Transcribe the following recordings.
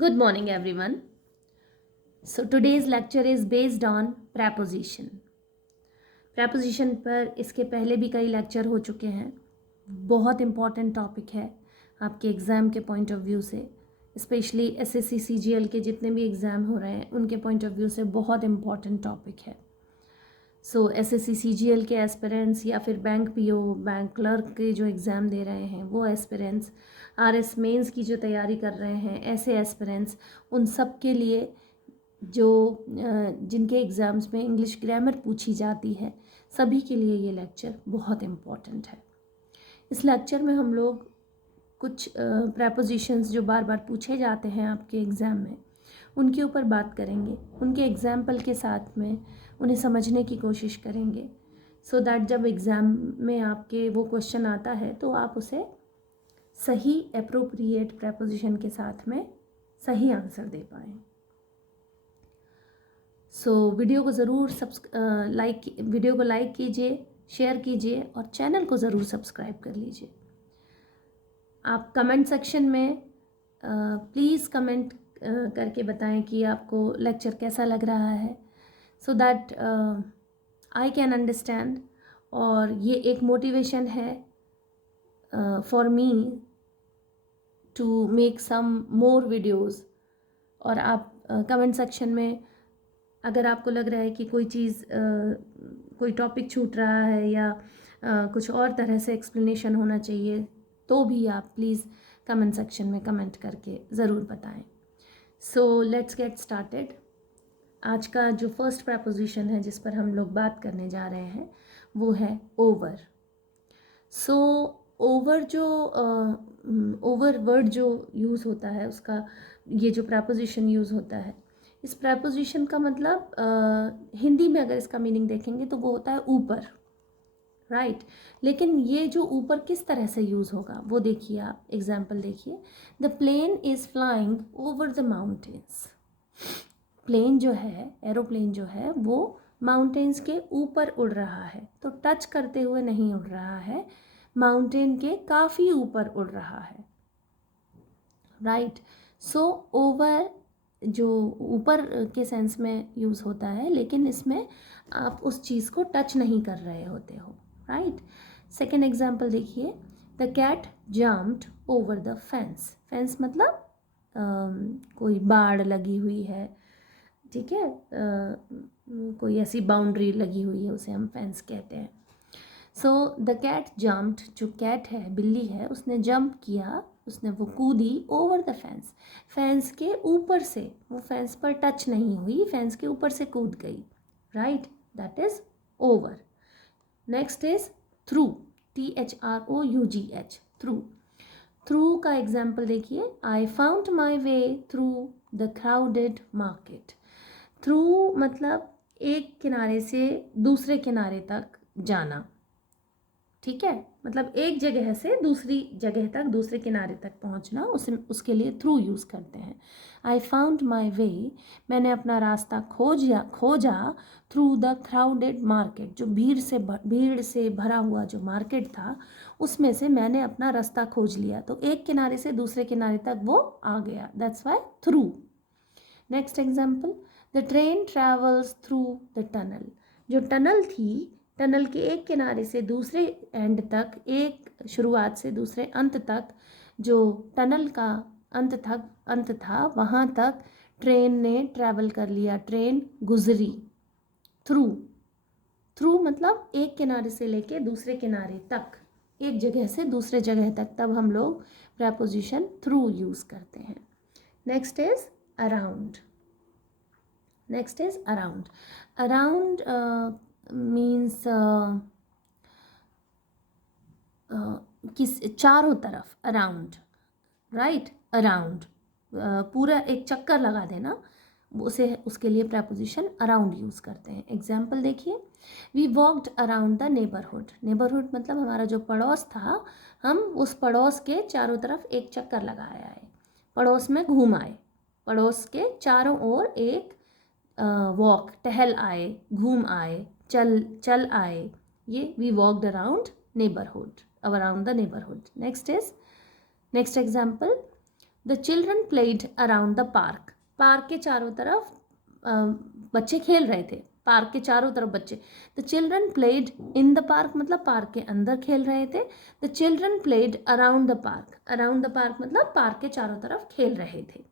Good morning, everyone. So, today's lecture is based on preposition. preposition पर इसके पहले भी कई लेक्चर हो चुके हैं. बहुत इम्पॉर्टेंट टॉपिक है आपके एग्ज़ाम के पॉइंट ऑफ व्यू से, स्पेशली एसएससी सीजीएल के जितने भी एग्ज़ाम हो रहे हैं उनके पॉइंट ऑफ व्यू से बहुत इम्पॉर्टेंट टॉपिक है. सो एसएससी सीजीएल के एस्पिरेंट्स या फिर बैंक पीओ, बैंक क्लर्क के जो एग्ज़ाम दे रहे हैं वो एस्पिरेंट्स, आरएस मेंस की जो तैयारी कर रहे हैं ऐसे एस्पिरेंट्स, उन सब के लिए जो जिनके एग्ज़ाम्स में इंग्लिश ग्रामर पूछी जाती है, सभी के लिए ये लेक्चर बहुत इम्पॉर्टेंट है. इस लेक्चर में हम लोग कुछ प्रेपोजिशंस जो बार बार पूछे जाते हैं आपके एग्ज़ाम में उनके ऊपर बात करेंगे, उनके एग्जाम्पल के साथ में उन्हें समझने की कोशिश करेंगे, सो दैट जब एग्ज़ाम में आपके वो क्वेश्चन आता है तो आप उसे सही एप्रोप्रिएट प्रेपोजिशन के साथ में सही आंसर दे पाएँ. सो वीडियो को ज़रूर वीडियो को लाइक कीजिए, शेयर कीजिए और चैनल को ज़रूर सब्सक्राइब कर लीजिए. आप कमेंट सेक्शन में प्लीज़ कमेंट करके बताएं कि आपको लेक्चर कैसा लग रहा है, so that I can understand. और ये एक मोटिवेशन है for me to make some more videos. और आप कमेंट सेक्शन में अगर आपको लग रहा है कि कोई चीज़ कोई टॉपिक छूट रहा है या कुछ और तरह से एक्सप्लेनेशन होना चाहिए तो भी आप प्लीज़ कमेंट सेक्शन में कमेंट करके ज़रूर बताएं. So let's get started. आज का जो फर्स्ट प्रेपोजिशन है जिस पर हम लोग बात करने जा रहे हैं वो है ओवर. सो ओवर जो ओवर वर्ड जो यूज़ होता है उसका, ये जो प्रेपोजिशन यूज़ होता है, इस प्रेपोजिशन का मतलब हिंदी में अगर इसका मीनिंग देखेंगे तो वो होता है ऊपर, राइट. लेकिन ये जो ऊपर किस तरह से यूज़ होगा वो देखिए. आप एग्जाम्पल देखिए. The plane is flying over the mountains. Plane जो है, एरोप्लेन जो है, वो माउंटेन्स के ऊपर उड़ रहा है, तो टच करते हुए नहीं उड़ रहा है, माउंटेन के काफ़ी ऊपर उड़ रहा है, राइट. सो ओवर जो ऊपर के सेंस में यूज़ होता है, लेकिन इसमें आप उस चीज़ को टच नहीं कर रहे होते हो, राइट. सेकेंड एग्जाम्पल देखिए. The cat jumped over the fence. Fence मतलब कोई बाड़ लगी हुई है, ठीक है, कोई ऐसी बाउंड्री लगी हुई है, उसे हम फेंस कहते हैं. सो द कैट जम्प्ड, जो कैट है, बिल्ली है, उसने जंप किया, उसने वो कूदी ओवर द फेंस. फेंस के ऊपर से, वो फेंस पर टच नहीं हुई, फेंस के ऊपर से कूद गई, right. That is over. Next is through. THROUGH, through. Through का एग्जाम्पल देखिए. I found my way through the crowded market. Through मतलब एक किनारे से दूसरे किनारे तक जाना, ठीक है, मतलब एक जगह से दूसरी जगह तक, दूसरे किनारे तक पहुंचना, उसके लिए थ्रू यूज़ करते हैं. आई फाउंड माई वे, मैंने अपना रास्ता खोजा थ्रू द क्राउडेड मार्केट. जो भीड़ से भरा हुआ जो मार्केट था उसमें से मैंने अपना रास्ता खोज लिया, तो एक किनारे से दूसरे किनारे तक वो आ गया. That's why through. Next example. The train travels through the tunnel. जो टनल थी, टनल के एक किनारे से दूसरे एंड तक, एक शुरुआत से दूसरे अंत तक, जो टनल का अंत था वहाँ तक ट्रेन ने ट्रैवल कर लिया, ट्रेन गुजरी. थ्रू. थ्रू मतलब एक किनारे से लेके दूसरे किनारे तक, एक जगह से दूसरे जगह तक, तब हम लोग प्रेपोजिशन थ्रू यूज़ करते हैं. Next is around. Next is around. Around means किस, चारों तरफ, अराउंड, राइट. अराउंड पूरा एक चक्कर लगा देना, उसे, उसके लिए प्रेपोजिशन अराउंड यूज़ करते हैं. एग्जाम्पल देखिए. We walked around the neighbourhood. Neighbourhood मतलब हमारा जो पड़ोस था, हम उस पड़ोस के चारों तरफ एक चक्कर लगाए आए, पड़ोस में घूम आए, पड़ोस के चारों ओर एक वॉक, टहल आए, घूम आए, चल आए. ये we walked around neighbourhood, around the neighbourhood. Next example. The children played around the park, park के चारों तरफ बच्चे खेल रहे थे, पार्क के चारों तरफ बच्चे। The children played in the park मतलब पार्क के अंदर खेल रहे थे। The children played around the park, around the park मतलब पार्क के चारों तरफ खेल रहे थे।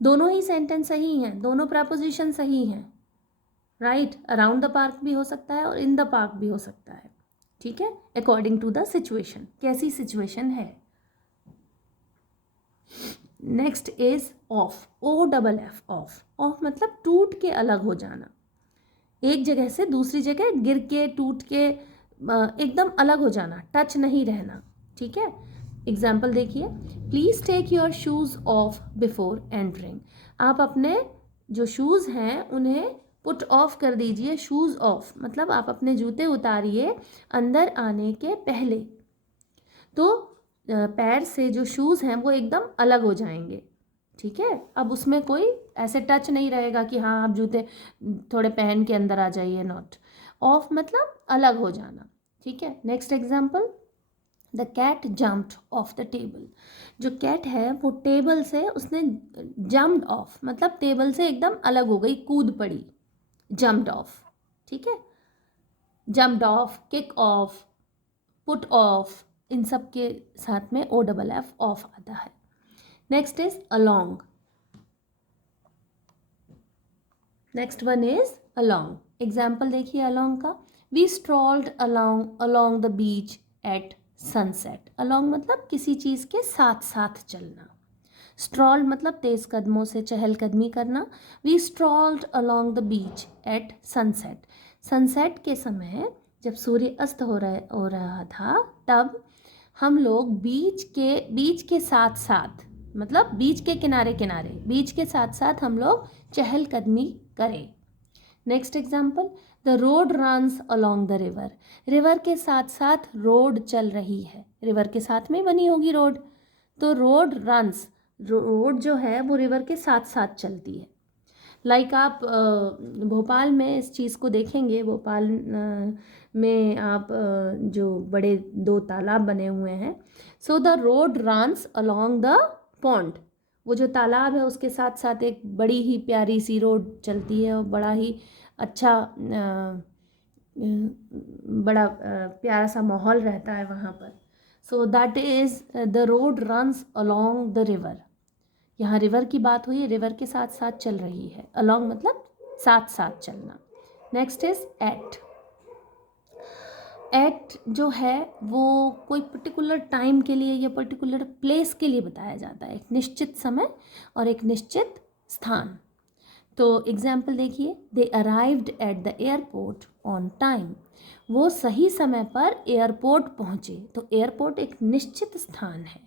दोनों ही सेंटेंस सही हैं, दोनों प्रपोजिशन सही हैं, राइट। अराउंड द पार्क भी हो सकता है और इन द पार्क भी हो सकता है, ठीक है, अकॉर्डिंग टू द सिचुएशन, कैसी सिचुएशन है। Next is off, O double F, off. Off मतलब टूट के अलग हो जाना, एक जगह से दूसरी जगह गिर के टूट के एकदम अलग हो जाना, टच नहीं रहना, ठीक है। एग्जाम्पल देखिए, please take your shoes off before entering, आप अपने जो शूज़ हैं उन्हें पुट ऑफ कर दीजिए। शूज़ ऑफ मतलब आप अपने जूते उतारिए अंदर आने के पहले, तो पैर से जो शूज़ हैं वो एकदम अलग हो जाएंगे, ठीक है। अब उसमें कोई ऐसे टच नहीं रहेगा कि हाँ आप जूते थोड़े पहन के अंदर आ जाइए, नॉट। ऑफ मतलब अलग हो जाना, ठीक है। Next example, the cat jumped off the table, जो कैट है वो टेबल से उसने जम्प्ड ऑफ मतलब टेबल से एकदम अलग हो गई, कूद पड़ी, जम्प्ड ऑफ, ठीक है। Jumped off, kick off, put off, इन सब के साथ में ओ डबल एफ, ऑफ आता है। Next is along, next one is along. Example देखिए अलोंग का, we strolled along the beach at sunset. Along मतलब किसी चीज़ के साथ साथ चलना, स्ट्रॉल्ड मतलब तेज़ कदमों से चहलकदमी करना। We strolled along the beach at sunset, sunset के समय जब सूर्य अस्त हो रहा था तब हम लोग बीच के साथ साथ मतलब बीच के किनारे किनारे, बीच के साथ साथ हम लोग चहलकदमी करें। Next example, the road runs along the river, river के साथ साथ रोड चल रही है, रिवर के साथ में बनी होगी रोड, तो रोड रन्स, रोड जो है वो रिवर के साथ साथ चलती है। लाइक आप भोपाल में इस चीज़ को देखेंगे, भोपाल में आप जो बड़े 2 तालाब बने हुए हैं, so the road runs along the pond, वो जो तालाब है उसके साथ साथ एक बड़ी ही प्यारी सी रोड चलती है और बड़ा ही अच्छा बड़ा प्यारा सा माहौल रहता है वहाँ पर। So that is the road runs along the river, यहाँ रिवर की बात हुई, रिवर के साथ साथ चल रही है, अलोंग मतलब साथ साथ चलना। नेक्स्ट इज एट, एट जो है वो कोई पर्टिकुलर टाइम के लिए या पर्टिकुलर प्लेस के लिए बताया जाता है, एक निश्चित समय और एक निश्चित स्थान। तो एग्जाम्पल देखिए, they arrived at the airport on time, वो सही समय पर एयरपोर्ट पहुँचे, तो एयरपोर्ट एक निश्चित स्थान है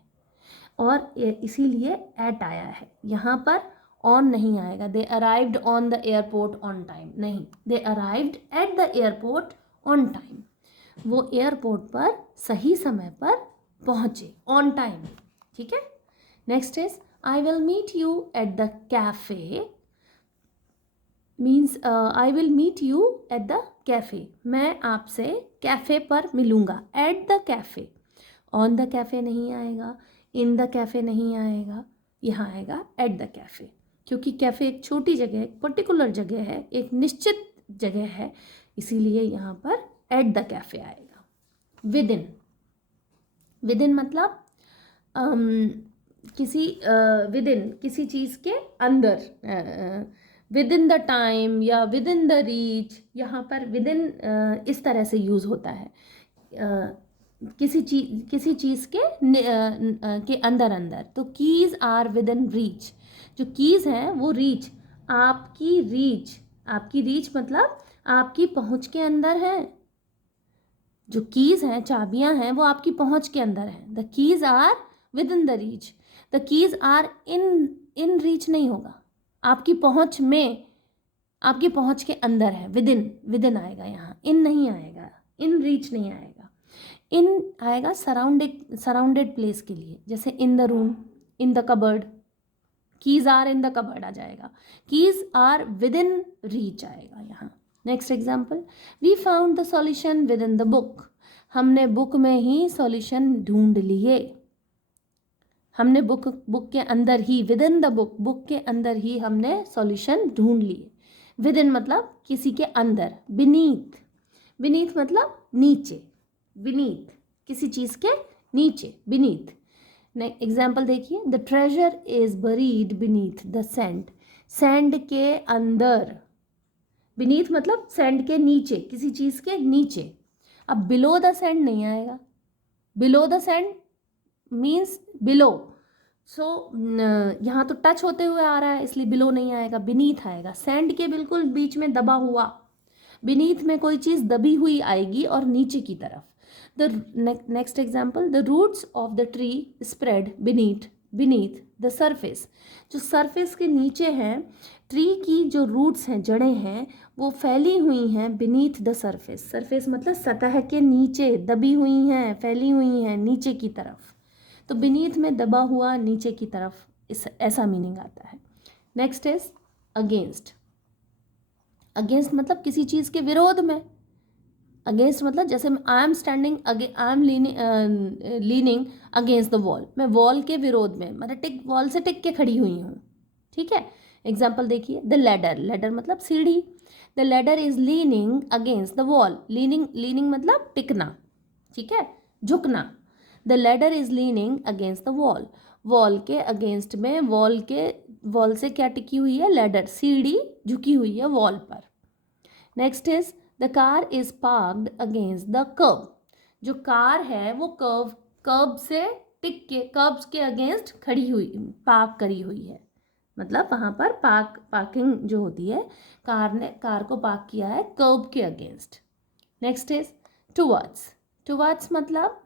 और इसीलिए एट आया है, यहाँ पर ऑन नहीं आएगा। They arrived on the airport on time, नहीं, they arrived at the airport on time, वो एयरपोर्ट पर सही समय पर पहुँचे, ऑन टाइम, ठीक है। Next is I will meet you at the cafe, means I will meet you at the cafe, मैं आपसे कैफ़े पर मिलूँगा, at the cafe, on the cafe नहीं आएगा, इन द कैफ़े नहीं आएगा, यहाँ आएगा एट द कैफ़े, क्योंकि कैफ़े एक छोटी जगह, एक पर्टिकुलर जगह है, एक निश्चित जगह है, इसीलिए यहाँ पर एट द कैफ़े आएगा। विद इन, विद इन मतलब विद इन किसी चीज़ के अंदर, विद इन द टाइम या विद इन द रीच, यहाँ पर विद इन इस तरह से यूज़ होता है, किसी चीज़ के अंदर अंदर। तो keys are within reach, जो कीज़ हैं वो रीच, आपकी रीच मतलब आपकी पहुँच के अंदर है, जो कीज़ हैं, चाबियाँ हैं, वो आपकी पहुँच के अंदर हैं। The keys are within the reach, the keys are in reach नहीं होगा, आपकी पहुँच में, आपकी पहुँच के अंदर है, विद इन आएगा यहाँ, इन नहीं आएगा, इन रीच नहीं आएगा। इन आएगा सराउंडेड प्लेस के लिए, जैसे in the room, in the cupboard, keys are in the cupboard आ जाएगा, keys are within reach आएगा यहाँ। Next example, we found the solution within the book, हमने बुक में ही सॉल्यूशन ढूंढ लिए, हमने बुक के अंदर ही, विद इन द बुक के अंदर ही हमने सॉल्यूशन ढूंढ लिए। विद इन मतलब किसी के अंदर। बीनीथ मतलब नीचे, बीनीथ किसी चीज़ के नीचे, बीनीथ। एग्जाम्पल देखिए, the treasure is buried beneath the sand, sand के अंदर। बीनीथ मतलब सैंड के नीचे, किसी चीज़ के नीचे। अब बिलो द सैंड नहीं आएगा, below the sand means below, so यहाँ तो टच होते हुए आ रहा है इसलिए बिलो नहीं आएगा, बीनीथ आएगा। सैंड के बिल्कुल बीच में दबा हुआ, बीनीथ में कोई चीज़ दबी हुई आएगी और नीचे की तरफ। The next example, the roots of the tree spread beneath the surface, जो सरफेस के नीचे हैं, ट्री की जो रूट्स हैं, जड़ें हैं, वो फैली हुई हैं बीनीथ द सरफेस। सरफेस मतलब सतह के नीचे, दबी हुई हैं, फैली हुई हैं नीचे की तरफ। तो बीनीथ में दबा हुआ, नीचे की तरफ, इस ऐसा मीनिंग आता है। Next is against. अगेंस्ट मतलब किसी चीज़ के विरोध में। अगेंस्ट मतलब जैसे I am standing, I am leaning against the wall, मैं वॉल के विरोध में, मतलब वॉल से टिक के खड़ी हुई हूँ। ठीक है, एग्जाम्पल देखिए, द लैडर, लैडर मतलब सीढ़ी, the ladder is leaning against the wall, leaning मतलब टिकना, ठीक है, झुकना। The ladder is leaning against the wall, wall के अगेंस्ट में, वॉल से क्या टिकी हुई है, लैडर, सीढ़ी झुकी हुई है वॉल पर। Next is the car is parked against the curve, जो कार है वो कर्व से टिक के, कर्व्स के अगेंस्ट खड़ी हुई, पार्क करी हुई है, मतलब वहाँ पर पार्किंग जो होती है, कार को पार्क किया है कर्व के against. Next is towards, towards मतलब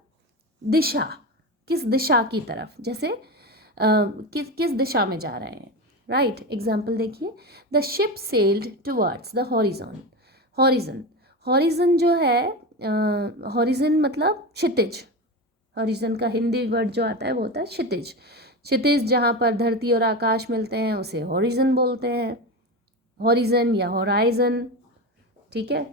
दिशा, किस दिशा की तरफ, जैसे किस दिशा में जा रहे हैं, राइट। एग्जाम्पल देखिए, the ship sailed towards the horizon, horizon जो है, हॉरिजन मतलब क्षितिज, हॉरिजन का हिंदी वर्ड जो आता है वो होता है क्षितिज, क्षितिज जहाँ पर धरती और आकाश मिलते हैं उसे हॉरिजन बोलते हैं, हॉरिजन या होराइजन, ठीक है।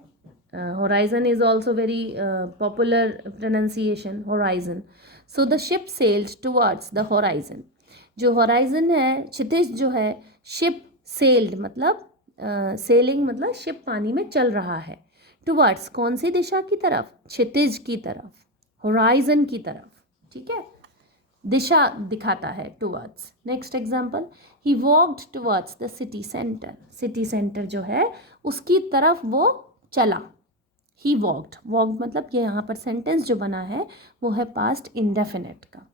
Horizon is also very popular pronunciation, horizon. So the ship sailed towards the horizon, जो होराइजन है, क्षितिज जो है, शिप सेल्ड मतलब सेलिंग मतलब शिप पानी में चल रहा है, टुवर्ड्स कौन सी दिशा की तरफ, क्षितिज की तरफ, होराइजन की तरफ, ठीक है, दिशा दिखाता है towards. Next example, he walked towards the city centre, city centre जो है उसकी तरफ वो चला, ही वॉक्ड मतलब ये यहाँ पर सेंटेंस जो बना है वो है पास्ट इंडेफिनिट का,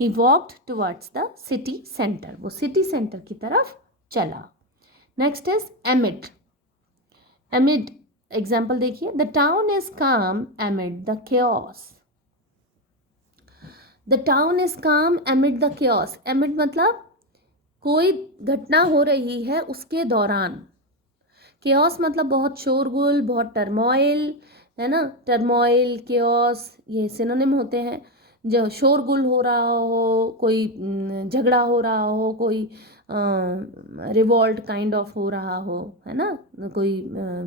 he walked towards the city centre, वो सिटी सेंटर की तरफ चला। Next is amid, amid example देखिए, the town is calm amid the chaos, the town is calm amid the chaos, एमिड मतलब कोई घटना हो रही है उसके दौरान, केओस मतलब बहुत शोरगुल, बहुत टर्मोइल, है ना, टर्मोइल, केओस ये सिनोनिम होते हैं। जो शोरगुल हो रहा हो, कोई झगड़ा हो रहा हो, कोई रिवॉल्ट काइंड ऑफ हो रहा हो, है ना, कोई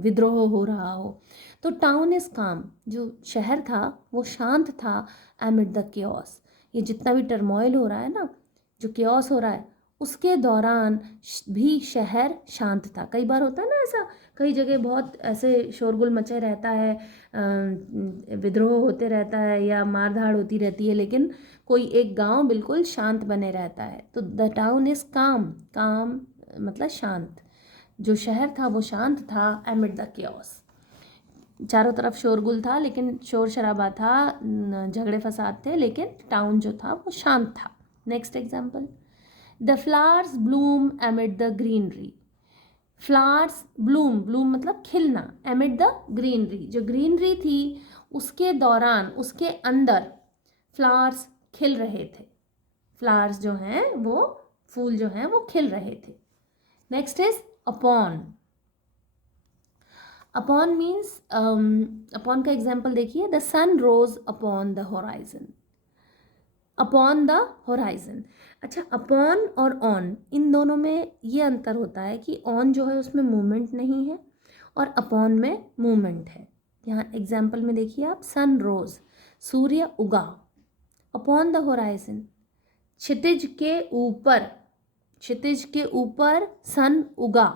विद्रोह हो रहा हो, तो टाउन इज काम, जो शहर था वो शांत था, एमिड द केओस, ये जितना भी टर्मोइल हो रहा है ना, जो केओस हो रहा है उसके दौरान भी शहर शांत था। कई बार होता है ना ऐसा, कई जगह बहुत ऐसे शोरगुल मचे रहता है, विद्रोह होते रहता है या मारधाड़ होती रहती है, लेकिन कोई एक गांव बिल्कुल शांत बने रहता है, तो द टाउन इज काम, काम मतलब शांत, जो शहर था वो शांत था, एमिड द केओस, चारों तरफ शोरगुल था, लेकिन शोर शराबा था, झगड़े फसाद थे, लेकिन टाउन जो था वो शांत था। Next example, the flowers Bloom एमिड the greenery, flowers Bloom मतलब खिलना, एमिड द ग्रीनरी, जो ग्रीनरी थी उसके दौरान, उसके अंदर फ्लावर्स खिल रहे थे, फ्लावर्स जो हैं वो, फूल जो हैं वो खिल रहे थे। Next is upon, upon means, upon का एग्जाम्पल देखिए, the sun rose upon the horizon, upon the horizon. अच्छा, अपॉन और ऑन इन दोनों में ये अंतर होता है कि ऑन जो है उसमें मूवमेंट नहीं है और अपॉन में मूवमेंट है। यहाँ एग्जाम्पल में देखिए आप, सन रोज सूर्य उगा, अपॉन द होराइजन क्षितिज के ऊपर, क्षितिज के ऊपर सन उगा,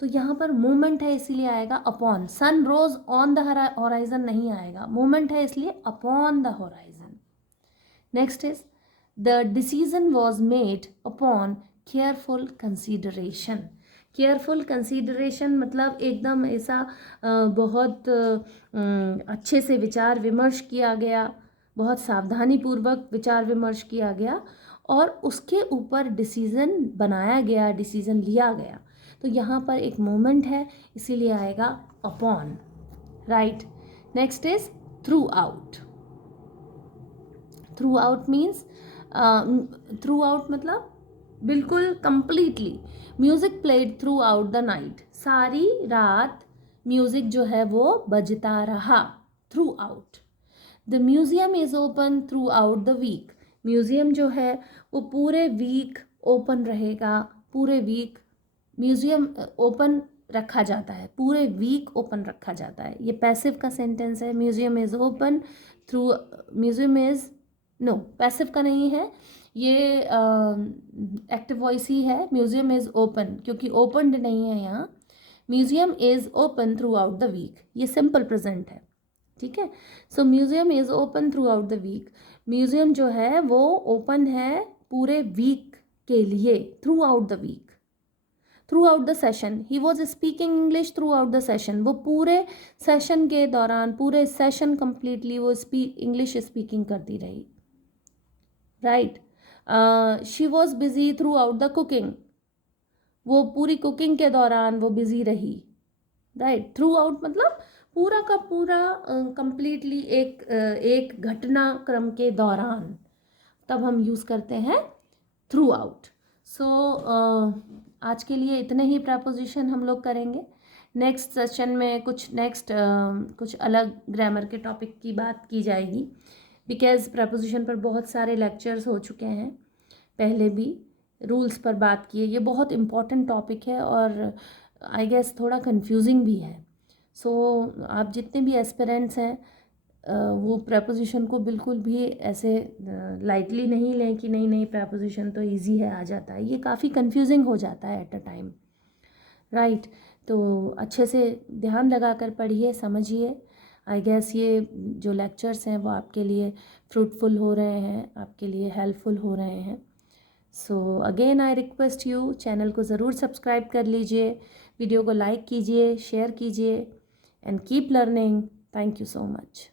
तो यहाँ पर मूवमेंट है इसीलिए आएगा upon. Sun rose on the horizon नहीं आएगा, मूवमेंट है इसलिए upon the horizon. Next is the decision was made upon careful consideration. Careful consideration मतलब एकदम ऐसा बहुत अच्छे से विचार विमर्श किया गया, बहुत सावधानीपूर्वक विचार विमर्श किया गया और उसके ऊपर डिसीज़न बनाया गया, डिसीज़न लिया गया। तो यहाँ पर एक मोमेंट है इसीलिए आएगा upon, right. Next is throughout. Throughout means throughout मतलब बिल्कुल completely. Music played throughout the night, सारी रात म्यूज़िक जो है वो बजता रहा, throughout. The museum is open throughout the week, museum जो है वो पूरे वीक ओपन रहेगा, पूरे वीक म्यूज़ियम ओपन रखा जाता है, पूरे वीक ओपन रखा जाता है। ये पैसिव का सेंटेंस है, museum is open through, museum is no passive का नहीं है, ये एक्टिव वॉइस ही है। म्यूज़ियम इज़ ओपन क्योंकि ओपनड नहीं है यहाँ, museum is open throughout the week, ये सिंपल प्रेजेंट है, ठीक है। So museum is open throughout the week, museum जो है वो ओपन है पूरे वीक के लिए, throughout the week. Throughout the session, he was speaking English through out the session, वो पूरे सेशन के दौरान, पूरे सेशन कंप्लीटली वो इंग्लिश स्पीकिंग करती रही, right. She was busy through out the cooking, वो पूरी कुकिंग के दौरान वो बिजी रही, राइट। थ्रू आउट मतलब पूरा का पूरा कंप्लीटली एक घटनाक्रम के दौरान, तब हम यूज़ करते हैं थ्रू आउट। सो आज के लिए इतने ही प्रपोजिशन हम लोग करेंगे। नेक्स्ट सेशन में कुछ अलग ग्रामर के टॉपिक की बात की जाएगी, बिकॉज़ प्रपोजिशन पर बहुत सारे लेक्चर्स हो चुके हैं, पहले भी रूल्स पर बात किए। ये बहुत इम्पॉर्टेंट टॉपिक है और आई गेस थोड़ा कंफ्यूजिंग भी है। सो आप जितने भी एस्पिरेंट्स हैं वो प्रपोजिशन को बिल्कुल भी ऐसे लाइटली नहीं लें कि नहीं प्रपोजिशन तो इजी है, आ जाता है। ये काफ़ी कंफ्यूजिंग हो जाता है एट अ टाइम, राइट। तो अच्छे से ध्यान लगा कर पढ़िए, समझिए। आई गेस ये जो लेक्चर्स हैं वो आपके लिए फ्रूटफुल हो रहे हैं, आपके लिए हेल्पफुल हो रहे हैं। So again I request you, channel को ज़रूर सब्सक्राइब कर लीजिए, वीडियो को लाइक कीजिए, शेयर कीजिए and keep learning. Thank you so much.